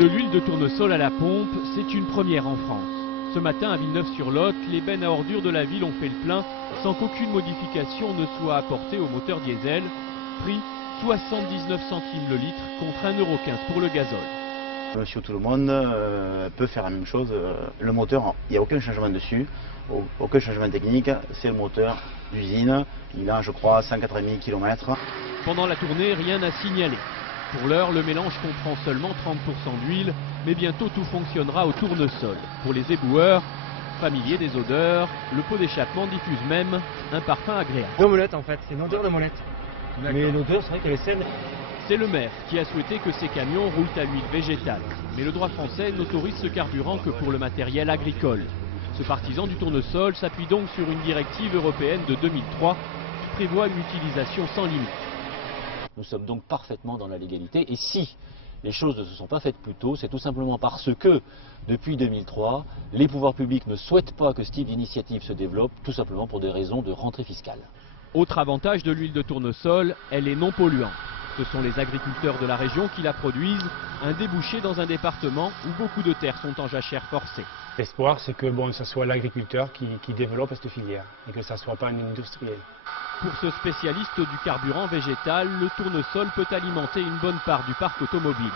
De l'huile de tournesol à la pompe, c'est une première en France. Ce matin à Villeneuve-sur-Lot, les bennes à ordures de la ville ont fait le plein sans qu'aucune modification ne soit apportée au moteur diesel. Prix 79 centimes le litre contre 1,15 € pour le gazole. Monsieur tout le monde peut faire la même chose. Le moteur, il n'y a aucun changement dessus, aucun changement technique. C'est le moteur d'usine. Il a, je crois, 180 km. Pendant la tournée, rien à signaler. Pour l'heure, le mélange comprend seulement 30% d'huile, mais bientôt tout fonctionnera au tournesol. Pour les éboueurs, familiers des odeurs, le pot d'échappement diffuse même un parfum agréable. Une omelette en fait, c'est une odeur de molette. Mais l'odeur, c'est vrai qu'elle est saine. C'est le maire qui a souhaité que ces camions roulent à l'huile végétale. Mais le droit français n'autorise ce carburant que pour le matériel agricole. Ce partisan du tournesol s'appuie donc sur une directive européenne de 2003 qui prévoit une utilisation sans limite. Nous sommes donc parfaitement dans la légalité et si les choses ne se sont pas faites plus tôt, c'est tout simplement parce que depuis 2003, les pouvoirs publics ne souhaitent pas que ce type d'initiative se développe, tout simplement pour des raisons de rentrée fiscale. Autre avantage de l'huile de tournesol, elle est non polluante. Ce sont les agriculteurs de la région qui la produisent, un débouché dans un département où beaucoup de terres sont en jachère forcée. L'espoir, c'est que ce soit l'agriculteur qui développe cette filière et que ça ne soit pas un industriel. Pour ce spécialiste du carburant végétal, le tournesol peut alimenter une bonne part du parc automobile.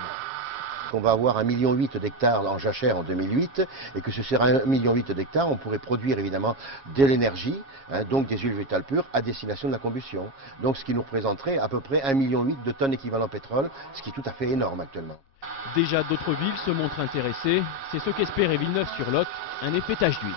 On va avoir 1,8 million d'hectares en jachère en 2008 et que sur ces 1,8 million d'hectares, on pourrait produire évidemment de l'énergie, donc des huiles végétales pures à destination de la combustion. Donc ce qui nous représenterait à peu près 1,8 million de tonnes équivalent pétrole, ce qui est tout à fait énorme actuellement. Déjà d'autres villes se montrent intéressées, c'est ce qu'espérait Villeneuve-sur-Lot, un effet tache d'huile.